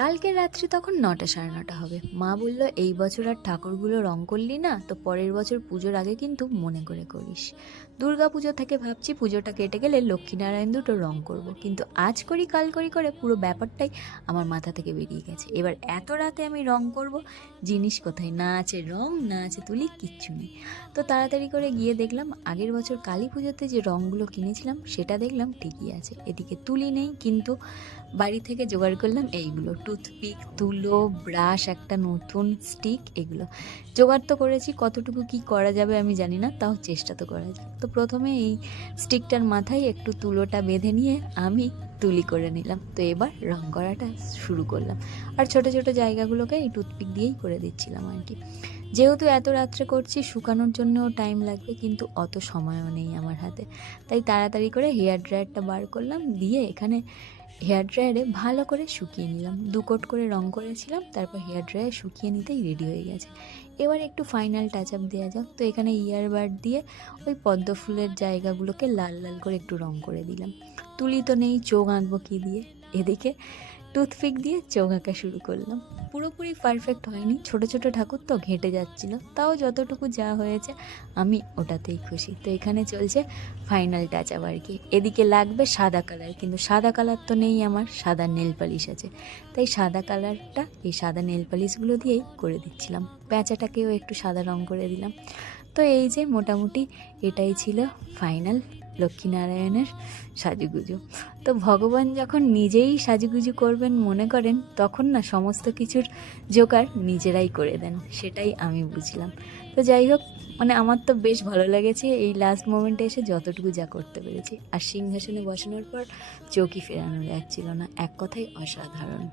কালকে রাত্রি তখন 9টা 9:30 হবে। মা বলল, এই বছর আর ঠাকুরগুলো রং করলি না তো পরের বছর পুজোর আগে কিন্তু মনে করে করিস। দুর্গা পুজো থেকে ভাবছি পুজোটা কেটে গেলে লক্ষ্মীনারায়ণ দুটো রং করব, কিন্তু আজ করি কাল করি করে পুরো ব্যাপারটাই আমার মাথা থেকে বেরিয়ে গেছে। এবার এত রাতে আমি রং করব, জিনিস কোথায়, না আছে রং না আছে তুলি, কিচ্ছু নেই। তো তাড়াতাড়ি করে গিয়ে দেখলাম আগের বছর কালী পুজোতে যে রঙগুলো কিনেছিলাম সেটা দেখলাম ঠিকই আছে, এদিকে তুলি নেই, কিন্তু বাড়ি থেকে জোগাড় করলাম এইগুলো: টুথপিক, তুলো, ব্রাশ, একটা নতুন স্টিক। এগুলো জোগাড় তো করেছি, কতটুকু কি করা যাবে আমি জানি না, তাও চেষ্টা তো করা যায়। তো প্রথমে এই স্টিকটার মাথায় একটু তুলোটা বেঁধে নিয়ে আমি তুলি করে নিলাম। তো এবার রং করাটা শুরু করলাম, আর ছোট ছোট জায়গাগুলোকে এই টুথপিক দিয়েই করে দিচ্ছিলাম আর কি। যেহেতু এত রাত্রে করছি, শুকানোর জন্যও টাইম লাগবে, কিন্তু অত সময়ও নেই আমার হাতে, তাই তাড়াতাড়ি করে হেয়ার ড্রায়ারটা বার করলাম, দিয়ে এখানে হেয়ার ড্রায়ারে ভালো করে শুকিয়ে নিলাম। 2 কোট করে রং করেছিলাম, তারপর হেয়ার ড্রায়ার শুকিয়ে নিতেই রেডি হয়ে গেছে। এবার একটু ফাইনাল টাচ আপ দেওয়া যাক। তো এখানে ইয়ারবাড দিয়ে ওই পদ্ম ফুলের জায়গাগুলোকে লাল লাল করে একটু রং করে দিলাম। তুলি তো নেই, চোখ আঁকবো কী দিয়ে? এদিকে টুথপিক দিয়ে চোখ আঁকা শুরু করলাম। পুরোপুরি পারফেক্ট হয়নি, ছোট ছোট ঠাকুর তো ঘেঁটে যাচ্ছিল, তাও যতটুকু যা হয়েছে আমি ওটাতেই খুশি। তো এখানে চলছে ফাইনাল টাচ আপ আর কি। এদিকে লাগবে সাদা কালার, কিন্তু সাদা কালার তো নেই আমার, সাদা নেল পালিশ আছে, তাই সাদা কালারটা এই সাদা নেল পালিশগুলো দিয়েই করে দিচ্ছিলাম। প্যাঁচাটাকেও একটু সাদা রং করে দিলাম। তো এই যে মোটামুটি এটাই ছিল ফাইনাল লক্ষ্মীনারায়ণের সাজুগুজু। তো ভগবান যখন নিজেই সাজুগুজু করবেন মনে করেন, তখন না সমস্ত কিছুর জোগাড় নিজেরাই করে দেন, সেটাই আমি বুঝলাম। তো যাই হোক, মানে আমার তো বেশ ভালো লেগেছে এই লাস্ট মোমেন্টে এসে যতটুকু যা করতে পেরেছি। আর সিংহাসনে বসানোর পর চোখই ফেরানো যাচ্ছিল না, এক কথায় অসাধারণ।